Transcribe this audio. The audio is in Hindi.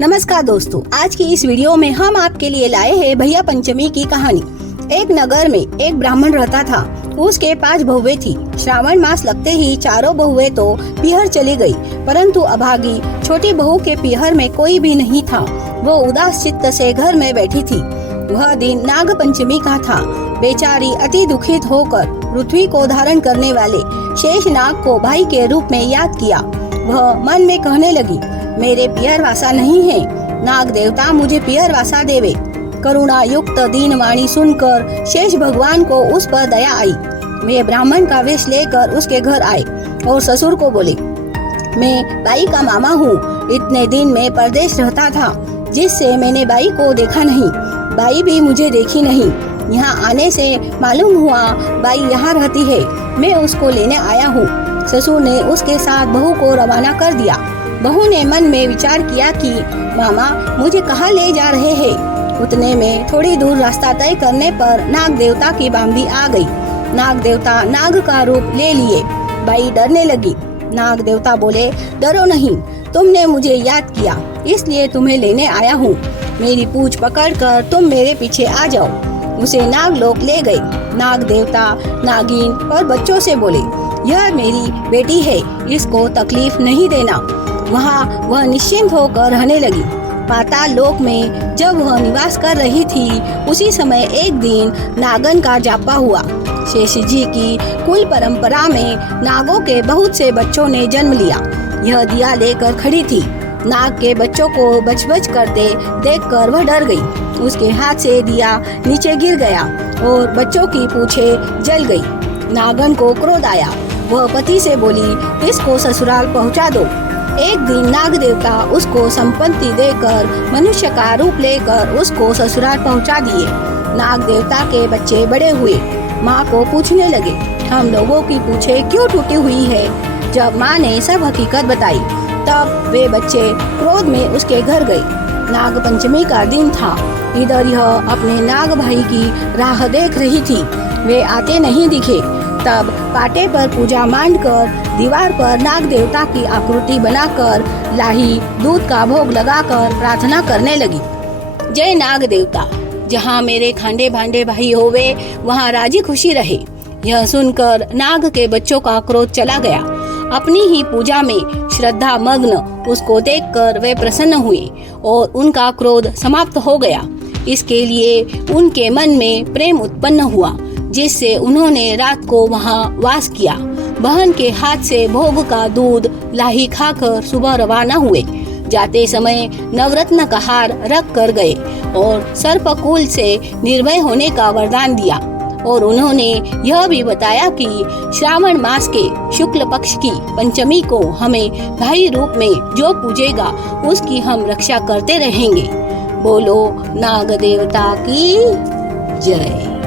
नमस्कार दोस्तों, आज की इस वीडियो में हम आपके लिए लाए हैं भैया पंचमी की कहानी। एक नगर में एक ब्राह्मण रहता था। उसके 5 बहुएं थी। श्रावण मास लगते ही चारों बहुएं तो पीहर चली गई, परंतु अभागी छोटी बहू के पीहर में कोई भी नहीं था। वो उदास चित्त से घर में बैठी थी। वह दिन नाग पंचमी का था। बेचारी अति दुखित होकर पृथ्वी को धारण करने वाले शेष नाग को भाई के रूप में याद किया। वह मन में कहने लगी, मेरे पियर वासा नहीं है, नाग देवता मुझे पियर वासा देवे। करुणा युक्त दीन वाणी सुनकर शेष भगवान को उस पर दया आई। वे ब्राह्मण का वेश लेकर उसके घर आए और ससुर को बोले, मैं बाई का मामा हूँ। इतने दिन में परदेश रहता था, जिससे मैंने बाई को देखा नहीं। बाई भी मुझे देखी नहीं। यहाँ आने से मालूम हुआ बाई यहाँ रहती है। मैं उसको लेने आया हूँ। ससुर ने उसके साथ बहू को रवाना कर दिया। बहू ने मन में विचार किया कि मामा मुझे कहाँ ले जा रहे हैं। उतने में थोड़ी दूर रास्ता तय करने पर नाग देवता की बांबी आ गई। नाग देवता नाग का रूप ले लिए। बाई डरने लगी। नाग देवता बोले, डरो नहीं, तुमने मुझे याद किया, इसलिए तुम्हें लेने आया हूँ। मेरी पूंछ पकड़कर तुम मेरे पीछे आ जाओ। उसे नाग लोक ले गए। नाग देवता नागिन और बच्चों से बोले, यह मेरी बेटी है, इसको तकलीफ नहीं देना। वहाँ वह निश्चिंत होकर रहने लगी। पाताल लोक में जब वह निवास कर रही थी, उसी समय एक दिन नागन का जापा हुआ। शेष जी की कुल परंपरा में नागों के बहुत से बच्चों ने जन्म लिया। यह दिया लेकर खड़ी थी। नाग के बच्चों को बच करते देखकर वह डर गई। उसके हाथ से दिया नीचे गिर गया और बच्चों की पूंछें जल गई। नागन को क्रोध आया। वह पति से बोली, इसको ससुराल पहुंचा दो। एक दिन नाग देवता उसको संपत्ति देकर मनुष्य का रूप लेकर उसको ससुराल पहुंचा दिए। नाग देवता के बच्चे बड़े हुए। माँ को पूछने लगे, हम लोगों की पूंछें क्यों टूटी हुई है। जब माँ ने सब हकीकत बताई, तब वे बच्चे क्रोध में उसके घर गए। नाग पंचमी का दिन था। इधर यह अपने नाग भाई की राह देख रही थी। वे आते नहीं दिखे। तब पाटे पर पूजा मांडकर दीवार पर नाग देवता की आकृति बनाकर लाही दूध का भोग लगाकर प्रार्थना करने लगी। जय नाग देवता, जहाँ मेरे खांडे भांडे भाई होवे, वहाँ राजी खुशी रहे। यह सुनकर नाग के बच्चों का क्रोध चला गया। अपनी ही पूजा में श्रद्धा मग्न उसको देखकर वे प्रसन्न हुए और उनका क्रोध समाप्त हो गया। इसके लिए उनके मन में प्रेम उत्पन्न हुआ, जिससे उन्होंने रात को वहां वास किया। बहन के हाथ से भोग का दूध लाही खाकर सुबह रवाना हुए। जाते समय नवरत्न का हार रख कर गए और सर्पकूल से निर्भय होने का वरदान दिया। और उन्होंने यह भी बताया कि श्रावण मास के शुक्ल पक्ष की पंचमी को हमें भाई रूप में जो पूजेगा, उसकी हम रक्षा करते रहेंगे। बोलो नाग देवता की जय।